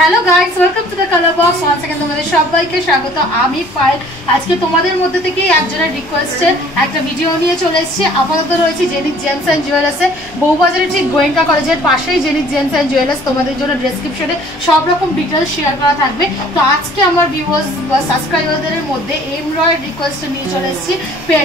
Hello guys, welcome to the colour box. Once again তোমাদের সবাইকে স্বাগত। আমি পায়েল। আজকে তোমাদের মধ্যে থেকে একজনের রিকোয়েস্টে একটা ভিডিও নিয়ে চলে এসেছি। আপাতত রয়েছে জেনিক জেমস অ্যান্ড জুয়েলার্সে, বউবাজারের ঠিক গোয়েঙ্কা কলেজের পাশেই জেনিক জেমস অ্যান্ড জুয়েলার্স। তোমাদের জন্য ডেসক্রিপশনে সব রকম ডিটেলস শেয়ার করা থাকবে। তো আজকে আমার ভিউয়ার্স বা সাবস্ক্রাইবারদের মধ্যে এমরয়ের রিকোয়েস্ট নিয়ে চলে এসেছি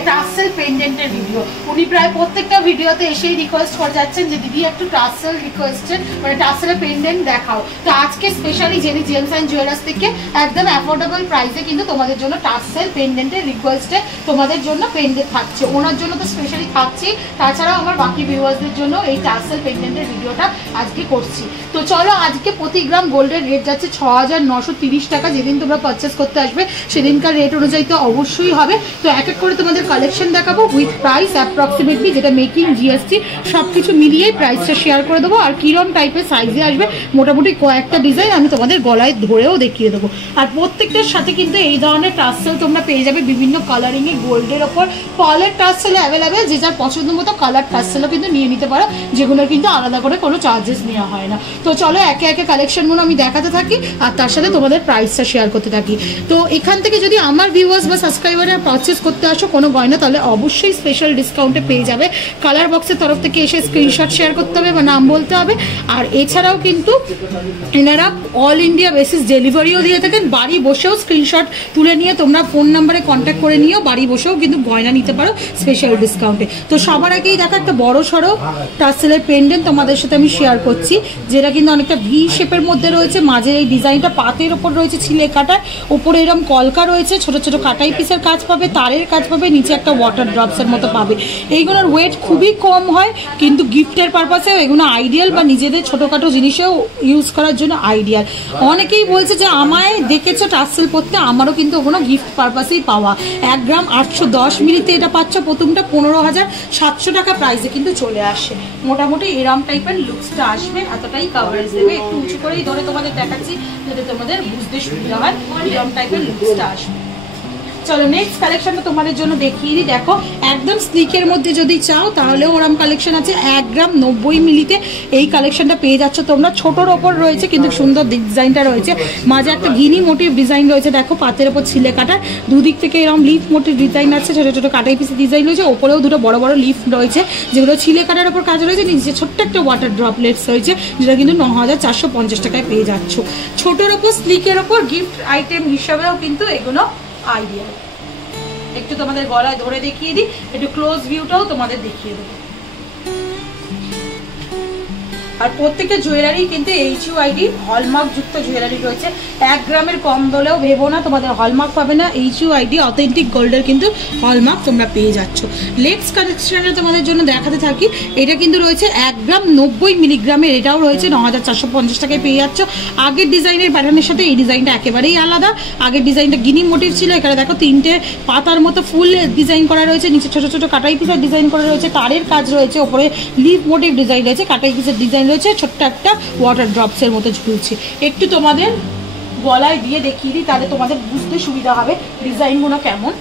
টাসেল পেন্ডেন্টের ভিডিও। উনি প্রায় প্রত্যেকটা ভিডিওতে এসেই রিকোয়েস্ট করে যাচ্ছেন যে দিদি একটু টাসেল রিকোয়েস্টের মানে টাসেলের পেন্ডেন্ট দেখাও। তো আজকে স্পেশালি জেনিক জেমস অ্যান্ড জুয়েলার্স থেকে একদম অ্যাফোর্ডেবল প্রাইসে কিন্তু তোমাদের জন্য টাসেল পেন্ডেন্টের রিকোয়েস্টে তোমাদের জন্য পেন্ডেন্ট থাকছে। ওনার জন্য তো স্পেশালি থাকছি, তাছাড়াও আমার বাকি ভিউয়ার্সদের জন্য এই টাসেল পেন্ডেন্টের ভিডিওটা আজকে করছি। তো চলো, আজকে প্রতি গ্রাম গোল্ডের রেট যাচ্ছে ৬,৯৩০ টাকা। যেদিন তোমরা পারচেস করতে আসবে সেদিনকার রেট অনুযায়ী তো অবশ্যই হবে। তো এক এক করে তোমাদের কালেকশন দেখাবো উইথ প্রাইস অ্যাপ্রক্সিমেটলি, যেটা মেকিং জিএসটি সব কিছু মিলিয়েই প্রাইসটা শেয়ার করে দেবো। আর কিরম টাইপের সাইজে আসবে মোটামুটি কয়েকটা ডিজাইন আমি তোমাদের গলায় ধরেও দেখিয়ে দেবো। আর প্রত্যেকটার সাথে কিন্তু এই ধরনের টাসেল তোমরা পেয়ে যাবে বিভিন্ন কালারিংয়ে গোল্ডের ওপর। পলের টাসেল অ্যাভেলেবেল, যে যার পছন্দ মতো কালার টাসেলও কিন্তু নিয়ে নিতে পারো, যেগুলোর কিন্তু আলাদা করে কোনো চার্জেস নেওয়া হয় না। তো চলো একে একে কালেকশনগুলো আমি দেখাতে থাকি আর তার সাথে তোমাদের প্রাইসটা শেয়ার করতে থাকি। তো এখান থেকে যদি আমার ভিউয়ার্স বা সাবস্ক্রাইবাররা পারচেস করতে আসো কোনো গয়না, তাহলে অবশ্যই স্পেশাল ডিসকাউন্টে পেয়ে যাবে। কালার বক্সের তরফ থেকে এসে স্ক্রিনশট শেয়ার করতে হবে বা নাম বলতে হবে। আর এছাড়াও কিন্তু এনারা অল ইন্ডিয়া বেসিস ডেলিভারিও দিয়ে থাকেন। বাড়ি বসেও স্ক্রিনশট তুলে নিয়ে তোমরা ফোন নাম্বারে কন্ট্যাক্ট করে নিয়েও বাড়ি বসেও কিন্তু গয়না নিতে পারো স্পেশাল ডিসকাউন্টে। তো সবার আগেই দেখা একটা বড় সড়ো টাসেলের পেন্ডেন্ট তোমাদের সাথে আমি শেয়ার করছি, যেটা কিন্তু অনেকটা ভি শেপের মধ্যে রয়েছে। মাঝে এই ডিজাইনটা পাতের ওপর রয়েছে ছিলে কাটার, উপরে এরকম কলকা রয়েছে, ছোট ছোট কাটাই পিসের কাজ পাবে, তারের কাজ পাবে, নিচে একটা ওয়াটার ড্রপসের মতো পাবে। এইগুলোর ওয়েট খুবই কম হয়, কিন্তু গিফটের পারপাসেও এগুলো আইডিয়াল, বা নিজেদের ছোটোখাটো জিনিসেও ইউজ করার জন্য আইডিয়াল। অনেকেই বলছে যে আমায় দেখেছো টাসেল পরতে, আমারও কিন্তু ওগুলো গিফট পারপাসেই পাওয়া। 1 গ্রাম 810 মিলিতে এটা পাচ্ছ প্রথমটা 15,700 টাকা প্রাইসে কিন্তু চলে আসে। মোটামুটি এরম টাইপের লুকসটা আসবে, এতটাই কাভারেজ দেবে। একটু উঁচু করেই ধরে তোমাদের দেখাচ্ছি যাতে তোমাদের বুঝতে সুবিধা হয়। এরম টাইপের লুকসটা আসবে। চলো নেক্সট কালেকশনটা তোমাদের জন্য দেখিয়ে দিই। দেখো একদম স্লিকের মধ্যে যদি চাও তাহলেও ওরম কালেকশন আছে। 1 গ্রাম 90 মিলিতে এই কালেকশনটা পেয়ে যাচ্ছ তোমরা। ছোটোর ওপর রয়েছে কিন্তু সুন্দর ডিজাইনটা রয়েছে, মাঝে একটা গিনি মোটিভ ডিজাইন রয়েছে। দেখো পাতের ওপর ছিলে কাটার, দুদিক থেকে এরকম লিফ মোটিভ ডিজাইন আছে, ছোটো ছোটো কাটাই পিসের ডিজাইন রয়েছে। ওপরেও দুটো বড় বড় লিফ রয়েছে যেগুলো ছিলে কাটার ওপর কাজ রয়েছে। নিচে ছোট্ট একটা ওয়াটার ড্রপলেটস রয়েছে, যেটা কিন্তু 9,450 টাকায় পেয়ে যাচ্ছ। ছোটোর ওপর স্লিকের ওপর গিফট আইটেম হিসাবেও কিন্তু এগুলো আইডিয়াল। একটু তোমাদের গলায় ধরে দেখিয়ে দিই, একটু ক্লোজ ভিউটাও তোমাদের দেখিয়ে দেবো। আর প্রত্যেকটা জুয়েলারি কিন্তু HUID হলমার্ক যুক্ত জুয়েলারি রয়েছে। 1 গ্রামের কম দলেও ভেবো না তোমাদের হলমার্ক পাবে না। HUID অথেন্টিক গোল্ডের কিন্তু হলমার্ক তোমরা পেয়ে যাচ্ছ। নেক্সট কালেকশনে তোমাদের জন্য দেখাতে থাকি। এটা কিন্তু রয়েছে 1 গ্রাম 90 মিলিগ্রামের, এটাও রয়েছে 9,450 টাকায় পেয়ে যাচ্ছ। আগের ডিজাইনের প্যাটার্নের সাথে এই ডিজাইনটা একেবারেই আলাদা। আগের ডিজাইনটা গিনি মোটিভ ছিল, এখানে দেখো 3টে পাতার মতো ফুল ডিজাইন করা রয়েছে, নিচে ছোট ছোট কাটাই পিসের ডিজাইন করা রয়েছে, তারের কাজ রয়েছে, ওপরে লিফ মোটিভ ডিজাইন রয়েছে, কাটাই পিসের ডিজাইন রয়েছে, ছোট্ট একটা ওয়াটার ড্রপসের মতো ঝুলছে। একটু তোমাদের গলায় দিয়ে দেখিয়ে দিই, তাহলে তোমাদের বুঝতে সুবিধা হবে ডিজাইনগুলো কেমন।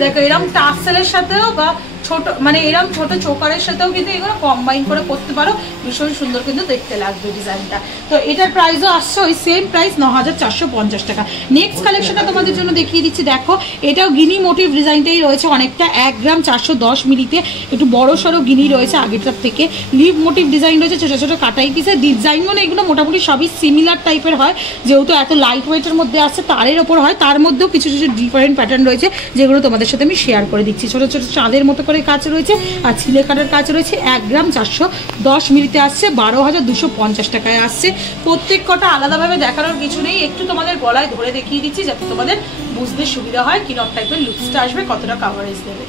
দেখো এরকম টাসেলের সাথেও বা ছোট মানে এরকম ছোট চোকারের সাথেও কিন্তু এগুলো কম্বাইন করে করতে পারো, ভীষণ সুন্দর কিন্তু দেখতে লাগবে ডিজাইনটা। তো এটার প্রাইসও আসছে ওই সেম প্রাইস 9,450 টাকা। নেক্সট কালেকশনটা তোমাদের জন্য দেখিয়ে দিচ্ছি। দেখো এটাও গিনি মোটিভ ডিজাইনটাই রয়েছে অনেকটা। 1 গ্রাম 410 মিলিতে একটু বড় সড়ো গিনি রয়েছে আগেরটার থেকে। লিভ মোটিভ ডিজাইন রয়েছে, ছোটো ছোটো কাটাই পিসের ডিজাইন। মানে এগুলো মোটামুটি সবই সিমিলার টাইপের হয়, যেহেতু এত লাইট ওয়েটের মধ্যে আসছে, তারের ওপর হয়। তার মধ্যেও কিছু কিছু ডিফারেন্ট প্যাটার্ন রয়েছে যেগুলো তোমাদের সাথে আমি শেয়ার করে দিচ্ছি। ছোটো ছোটো চাঁদের মতো করে কাজ রয়েছে আর ছিলে কাটার কাজ রয়েছে। 1 গ্রাম 410 মিলিতে আসছে 12,250 টাকায় আসছে। প্রত্যেক কটা আলাদাভাবে দেখানোর কিছু নেই, একটু তোমাদের গলায় ধরে দেখিয়ে দিচ্ছি যাতে তোমাদের বুঝতে সুবিধা হয় কিরকম টাইপের লুকসটা আসবে, কতটা কাভারেজ দেবে।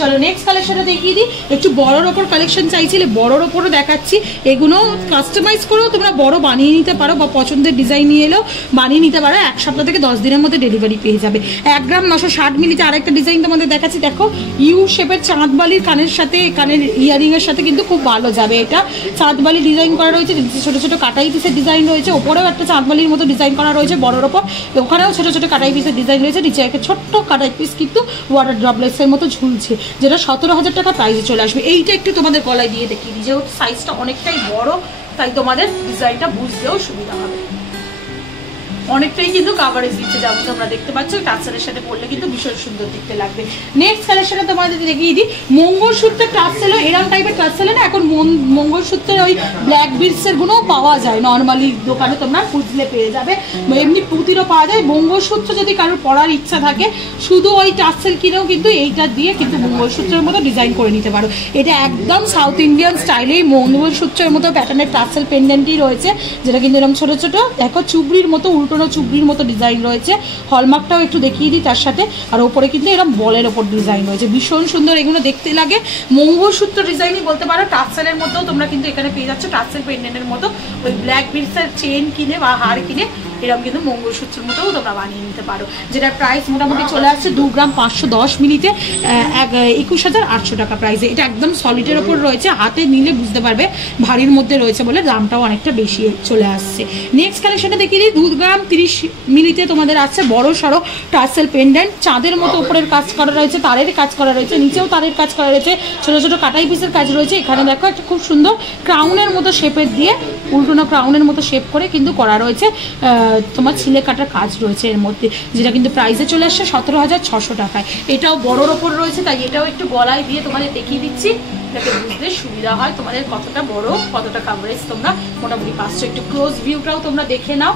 চলো নেক্সট কালেকশনটা দেখিয়ে দিই। একটু বড়োর ওপর কালেকশন চাইছিলে, বড়োর ওপরও দেখাচ্ছি। এগুলো কাস্টমাইজ করেও তোমরা বড় বানিয়ে নিতে পারো বা পছন্দের ডিজাইন নিয়ে এলেও বানিয়ে নিতে পারো। 1 সপ্তাহ থেকে 10 দিনের মধ্যে ডেলিভারি পেয়ে যাবে। 1 গ্রাম 960 মিলিতে আরেকটা ডিজাইন তোমাদের দেখাচ্ছি। দেখো ইউ শেপের চাঁদবালির কানের সাথে, কানের ইয়ারিংয়ের সাথে কিন্তু খুব ভালো যাবে। এটা চাঁদবালি ডিজাইন করা রয়েছে, ছোটো ছোটো কাটাই পিসের ডিজাইন রয়েছে, ওপরেও একটা চাঁদবালির মতো ডিজাইন করা রয়েছে বড়োর ওপর, ওখানেও ছোটো ছোটো কাটাই পিসের ডিজাইন রয়েছে, নিচে একটা ছোট্ট কাটাই পিস কিন্তু ওয়াটার ড্রপলেটসের মতো ঝুলছে, যেটা 17,000 টাকা প্রাইসে চলে আসবে। এইটা একটু তোমাদের গলায় দিয়ে দেখিয়ে দিই, যেহেতু সাইজটা অনেকটাই বড় তাই তোমাদের ডিজাইনটা বুঝতেও সুবিধা হবে। অনেকটাই কিন্তু কাভারেজ দিচ্ছে, যেমন তোমরা দেখতে পাচ্ছ টাসেলের সাথে পরলে কিন্তু ভীষণ সুন্দর দেখতে লাগবে। নেক্সট কালেকশনে তোমাদের দেখিয়ে দিই মঙ্গলসূত্রের টাসেল। এরকম টাইপের টাসেলে না এখন মঙ্গলসূত্রের ওই ব্ল্যাক বিডসের গুলোও পাওয়া যায়, নর্মালি দোকানে তোমরা খুঁজলে পেয়ে যাবে, এমনি পুঁতিরও পাওয়া যায়। মঙ্গলসূত্র যদি কারোর পরার ইচ্ছা থাকে শুধু ওই টাসেল কিনেও কিন্তু এইটা দিয়ে কিন্তু মঙ্গলসূত্রের মতো ডিজাইন করে নিতে পারো। এটা একদম সাউথ ইন্ডিয়ান স্টাইলেই মঙ্গলসূত্রের মতো প্যাটার্নের টাসেল পেন্ডেন্টই রয়েছে, যেটা কিন্তু এরকম ছোটো ছোটো দেখো চুবড়ির মতো উল্টো চুবড়ির মতো ডিজাইন রয়েছে। হলমার্কটাও একটু দেখিয়ে দিই তার সাথে, আর ওপরে কিন্তু এরকম বলের ওপর ডিজাইন রয়েছে, ভীষণ সুন্দর। এগুলো দেখতে লাগে মঙ্গলসূত্র ডিজাইনই বলতে পারো। টাসেলের মধ্যেও তোমরা কিন্তু এখানে পেয়ে যাচ্ছ টাসেল পেন্ডেন্টের মতো ওই ব্ল্যাক বিডসের চেন কিনে বা হার কিনে এরকম কিন্তু মঙ্গলসূত্রের মতোও তোমরা বানিয়ে নিতে পারো, যেটার প্রাইস মোটামুটি চলে আসছে 2 গ্রাম 510 মিলিতে 21,800 টাকা প্রাইসে। এটা একদম সলিডের ওপর রয়েছে, হাতে নিলে বুঝতে পারবে ভারীর মধ্যে রয়েছে বলে দামটাও অনেকটা বেশি চলে আসছে। নেক্সট কালেকশনটা দেখিয়ে দিই 2 গ্রাম 30 মিলিতে তোমাদের আসছে বড় সড়ো টাসেল পেন্ডেন্ট, চাঁদের মতো উপরের কাজ করা রয়েছে, তারের কাজ করা রয়েছে, নিচেও তারের কাজ করা রয়েছে, ছোটো ছোটো কাটাই পিসের কাজ রয়েছে। এখানে দেখো একটা খুব সুন্দর ক্রাউনের মতো শেপের দিয়ে উল্টোনো ক্রাউনের মতো শেপ করে কিন্তু করা রয়েছে, তোমার ছিলে কাটার কাজ রয়েছে এর মধ্যে, যেটা কিন্তু প্রাইসে চলে আসছে 17,600 টাকায়। এটাও বড়োর ওপর রয়েছে, তাই এটাও একটু গলায় দিয়ে তোমাদের দেখিয়ে দিচ্ছি যাতে বুঝতে সুবিধা হয় তোমাদের কতটা বড় কতটা কাভারেজ তোমরা মোটামুটি পাচ্ছ। একটু ক্লোজ ভিউটাও তোমরা দেখে নাও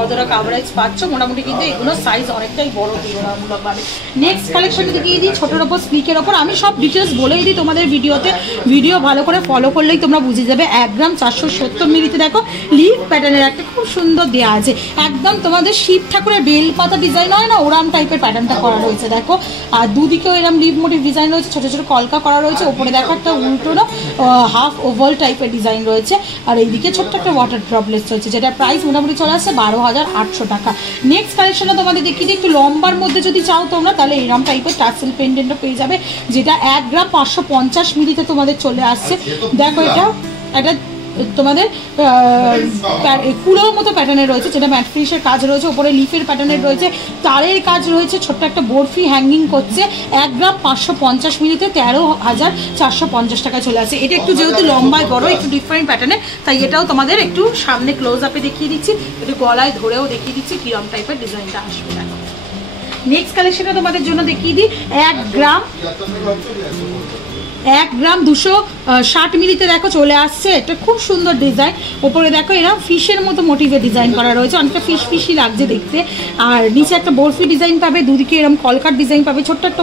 কতটা কাভারেজ পাচ্ছ। মোটামুটি কিন্তু এগুলো সাইজ অনেকটাই বড় তুলনামূলকভাবে। নেক্সট কালেকশনটা দেখিয়ে দিই ছোটোর ওপর স্লিকের ওপর। আমি সব ডিটেলস বলেই দিই তোমাদের ভিডিওতে, ভিডিও ভালো করে ফলো করলেই তোমরা বুঝে যাবে। 1 গ্রাম 470 মিলিতে দেখো লিফ প্যাটার্নের একটা খুব সুন্দর দেওয়া আছে, একদম তোমাদের শিব ঠাকুরের বেলপাতা ডিজাইন হয় না ওরাম টাইপের প্যাটার্নটা করা রয়েছে দেখো। আর দুদিকেও এরকম লিভ মোটিভ ডিজাইন রয়েছে, ছোটো ছোটো কলকা করা রয়েছে, ওপরে দেখো একটা উল্টোনো হাফ ওভাল টাইপের ডিজাইন রয়েছে, আর এইদিকে ছোট্ট একটা ওয়াটার ড্রপলেটস রয়েছে, যেটা প্রাইস মোটামুটি চলে আসছে 12,800 টাকা। নেক্সট কালেকশনটা তোমাদের দেখিয়ে দিই একটু লম্বার মধ্যে যদি চাও তোমরা তাহলে এরকম টাইপের টাসেল পেন্ডেন্টও পেয়ে যাবে, যেটা 1 গ্রাম 550 মিলিতে তোমাদের চলে আসছে। দেখো এটা তোমাদের কুলোর মতো প্যাটার্নের রয়েছে, যেটা ম্যাট ফিনিশের কাজ রয়েছে, ওপরে লিফের প্যাটার্নের রয়েছে, তারের কাজ রয়েছে, ছোট্ট একটা বরফি হ্যাঙ্গিং করছে। 1 গ্রাম 550 মিলিতে 13,450 টাকায় চলে আসে। এটা একটু যেহেতু লম্বায় বড় একটু ডিফারেন্ট প্যাটার্নের, তাই এটাও তোমাদের একটু সামনে ক্লোজ আপে দেখিয়ে দিচ্ছি, একটু গলায় ধরেও দেখিয়ে দিচ্ছি কিরম টাইপের ডিজাইনটা আসবে। দেখো নেক্সট কালেকশনটা তোমাদের জন্য দেখিয়ে দিই 1 গ্রাম 260 মিলিতে দেখো চলে আসছে। এটা খুব সুন্দর ডিজাইন, ওপরে দেখো এরা ফিশের মতো মোটিভে ডিজাইন করা রয়েছে, অনেকটা ফিশি লাগছে দেখতে। আর নিচে একটা বরফি ডিজাইন পাবে, দুদিকে এরকম কলকার ডিজাইন পাবে, ছোট্ট একটা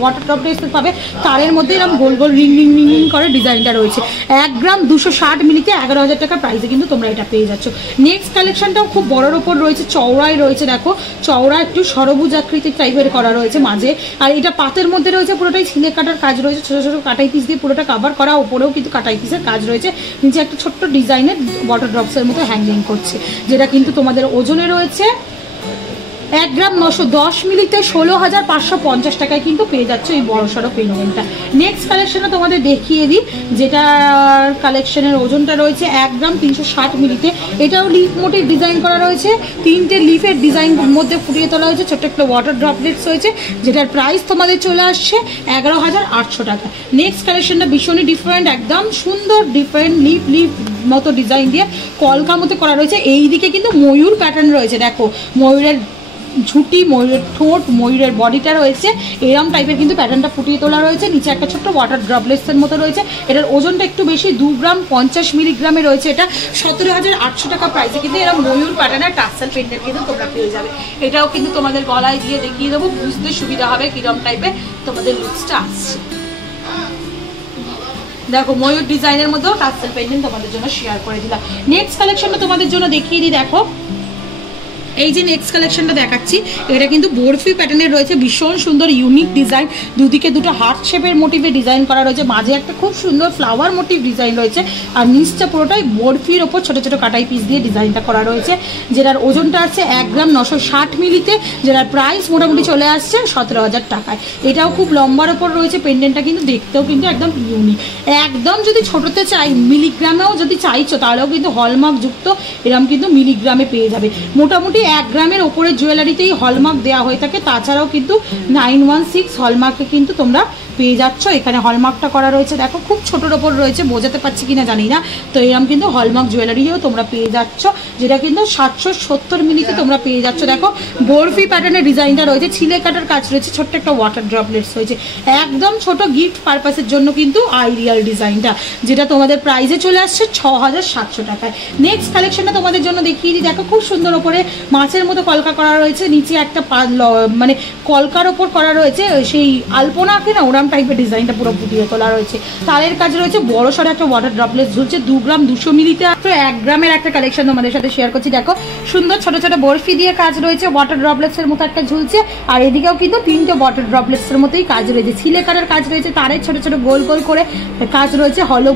ওয়াটার ড্রপলেটস পাবে, তারের মধ্যে এরকম গোল গোল রিং করে ডিজাইনটা রয়েছে। 1 গ্রাম 260 মিলিতে 11,000 টাকার প্রাইসে কিন্তু তোমরা এটা পেয়ে যাচ্ছ। নেক্সট কালেকশনটাও খুব বড়োর ওপর রয়েছে, চওড়ায় রয়েছে, দেখো চওড়া একটু সরবুজ আকৃতির টাইপের করা রয়েছে মাঝে, আর এটা পাতের মধ্যে রয়েছে, পুরোটাই ছিলে কাটার কাজ রয়েছে, ছোটো ছোটো কাটাই পিস দিয়ে পুরোটা কাভার করা, ওপরেও কিন্তু কাটাই পিসের কাজ রয়েছে, নিচে একটা ছোট্ট ডিজাইনের ওয়াটার ড্রপসের মতো হ্যাঙ্গিং করছে, যেটা কিন্তু তোমাদের ওজনে রয়েছে 1 গ্রাম 910 মিলিতে 16,550 টাকায় কিন্তু পেয়ে যাচ্ছে এই বড় সড়ো পেন্ডেন্টটা। নেক্সট কালেকশনে তোমাদের দেখিয়ে দিই, যেটা কালেকশনের ওজনটা রয়েছে 1 গ্রাম 360 মিলিতে। এটাও লিফ মোটিভ ডিজাইন করা রয়েছে, 3টে লিফের ডিজাইন মধ্যে ফুটিয়ে তোলা হয়েছে, ছোট্ট একটা ওয়াটার ড্রপলেটস রয়েছে, যেটার প্রাইস তোমাদের চলে আসছে 11,800 টাকা। নেক্সট কালেকশনটা ভীষণই ডিফারেন্ট, একদম সুন্দর ডিফারেন্ট লিফ মতো ডিজাইন দিয়ে কলকা মতো করা রয়েছে। এই দিকে কিন্তু ময়ূর প্যাটার্ন রয়েছে, দেখো ময়ূরের ঝুঁটি, ময়ূরের ঠোঁট, ময়ূরের বডিটা রয়েছে, এরম টাইপের কিন্তু প্যাটার্নটা ফুটিয়ে তোলা রয়েছে, নিচে একটা ছোট্ট ওয়াটার ড্রপলেটসের মতো রয়েছে। এটার ওজনটা একটু বেশি, 2 গ্রাম 50 মিলিগ্রামে রয়েছে, এটা 17,800 টাকা প্রাইসে কিন্তু এরকম ময়ূর প্যাটার্নের টাসেল পেন্ডেন্ট কিন্তু তোমরা পেয়ে যাবে। এটাও কিন্তু তোমাদের গলায় দিয়ে দেখিয়ে দেবো, বুঝতে সুবিধা হবে কিরম টাইপের তোমাদের লুকসটা আসছে। দেখো ময়ূর ডিজাইনের মধ্যেও টাসেল পেন্ডেন্ট তোমাদের জন্য শেয়ার করে দিলাম। নেক্সট কালেকশনটা তোমাদের জন্য দেখিয়ে দিই, দেখো এই যে নেক্সট কালেকশনটা দেখাচ্ছি, এটা কিন্তু বরফি প্যাটার্নের রয়েছে, ভীষণ সুন্দর ইউনিক ডিজাইন, দুদিকে দুটো হার্ট শেপের মোটিভে ডিজাইন করা রয়েছে, মাঝে একটা খুব সুন্দর ফ্লাওয়ার মোটিভ ডিজাইন রয়েছে, আর নিচটা পুরোটাই বরফির ওপর ছোটো ছোটো কাটাই পিস দিয়ে ডিজাইনটা করা রয়েছে, যেটার ওজনটা আছে 1 গ্রাম 960 মিলিতে, যেটার প্রাইস মোটামুটি চলে আসছে 17,000 টাকায়। এটাও খুব লম্বার ওপর রয়েছে, পেন্ডেন্টটা কিন্তু দেখতেও কিন্তু একদম ইউনিক। একদম যদি ছোটোতে চাই, মিলিগ্রামেও যদি চাইছো তাহলেও কিন্তু হলমার্ক যুক্ত এরকম কিন্তু মিলিগ্রামে পেয়ে যাবে। মোটামুটি 1 গ্রামের ওপরে জুয়েলারিতেই হলমার্ক দেওয়া হয়ে থাকে, তাছাড়াও কিন্তু 916 হলমার্কে কিন্তু তোমরা পেয়ে যাচ্ছ। এখানে হলমার্কটা করা রয়েছে, দেখো খুব ছোটোর ওপর রয়েছে, বোঝাতে পারছি কিনা জানি না। তো এরকম কিন্তু হলমার্ক জুয়েলারিও তোমরা পেয়ে যাচ্ছ, যেটা কিন্তু 770 মিলিতে তোমরা পেয়ে যাচ্ছ। দেখো বরফি প্যাটার্নের ডিজাইনটা রয়েছে, ছিলে কাটার কাজ রয়েছে, ছোট্ট একটা ওয়াটার ড্রপলেটস রয়েছে, একদম ছোট গিফট পারপাসের জন্য কিন্তু আইডিয়াল ডিজাইনটা, যেটা তোমাদের প্রাইসে চলে আসছে 6700 টাকায়। নেক্সট কালেকশনটা তোমাদের জন্য দেখিয়ে দিই। দেখো খুব সুন্দর ওপরে মাছের মতো কলকা করা রয়েছে, নিচে একটা মানে কলকার ওপর করা রয়েছে সেই আলপনাকে না ওরাম টাইপের ডিজাইনটা পুরো ফুটিয়ে তোলা রয়েছে। তারের কাজ রয়েছে, বড় সড়ো একটা ওয়াটার ড্রপলেট ঝুলছে, 2 গ্রাম 200 মিলিতে 1 গ্রামের একটা কালেকশন তোমাদের সাথে শেয়ার করছি। দেখো সুন্দর ছোট ছোট বরফি দিয়ে কাজ রয়েছে, ওয়াটার ড্রপলেটস এর মতো একটা ঝুলছে, আর এদিকেও কিন্তু 3টে ওয়াটার ড্রপলেটস এর মতোই কাজ রয়েছে, ছিলে কাটার কাজ রয়েছে, তারের ছোট ছোট গোল গোল করে কাজ রয়েছে, হলো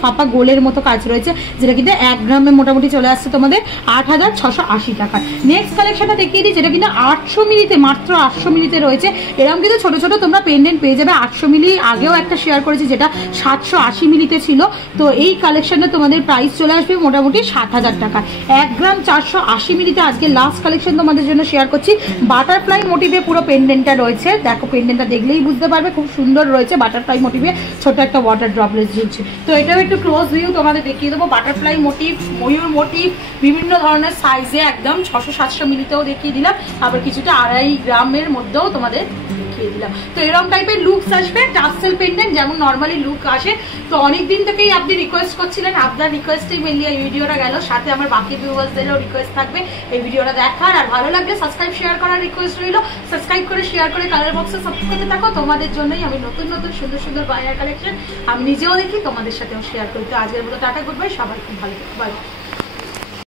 ফাঁপা গোলের মতো কাজ রয়েছে, যেটা কিন্তু 1 গ্রামে মোটামুটি চলে আসছে তোমাদের 8680 টাকা। নেক্সট কালেকশনটা দেখিয়ে দিই, যেটা কিন্তু 800 মিলিতে, মাত্র 800 মিলিতে রয়েছে। এরকম কিন্তু ছোট ছোট তোমরা পেন্ডেন্ট পেয়ে যাবে 800 মিলি। আগেও একটা শেয়ার করেছি যেটা 780 মিলিতে ছিল। তো এই কালেকশনটা তোমাদের প্রাইস চলে আসবে মোটামুটি 7000 টাকা। 1 গ্রাম 480 মিলিতে আজকে লাস্ট কালেকশন তোমাদের জন্য শেয়ার করছি। বাটারফ্লাই মোটিভে পুরো পেন্ডেন্টটা রয়েছে, দেখো পেন্ডেন্টটা দেখলেই বুঝতে পারবে, খুব সুন্দর রয়েছে বাটারফ্লাই মোটিভে, ছোট একটা ওয়াটার ড্রপলেট ঝুলছে। তো এটাও একটু ক্লোজ ভিউ তোমাদের দেখিয়ে দেবো। বাটারফ্লাই মোটিভ, ময়ূর মোটিভ, বিভিন্ন ধরনের সাইজে একদম 600-700 মিলিতেও দেখিয়ে দিলাম, আবার কিছুটা 2.5 গ্রামের মধ্যেও তোমাদের দেখিয়ে দিলাম। তো এরকম টাইপের লুকস আসবে, টাসেল পেন্ডেন্ট যেমন নর্মালি লুক আসে। তো অনেক দিন থেকেই আপনি রিকোয়েস্ট করছিলেন, আপনার রিকোয়েস্টেই মেনলি এই ভিডিওটা গেল, সাথে আমার বাকি ভিউয়ার্সদেরও রিকোয়েস্ট থাকবে এই ভিডিওটা দেখার, আর ভালো লাগলে সাবস্ক্রাইব শেয়ার করার রিকোয়েস্ট রইল। সাবস্ক্রাইব করে শেয়ার করে কালার বক্সে সাবস্ক্রাইব করতে থাকো, তোমাদের জন্যই আমি নতুন নতুন সুন্দর সুন্দর বায়ার কালেকশন আমি নিজেও দেখি, তোমাদের সাথেও শেয়ার করি। তো আজকের মতো টাটা, গুড বাই, সবাই খুব ভালো থাকো, বাই।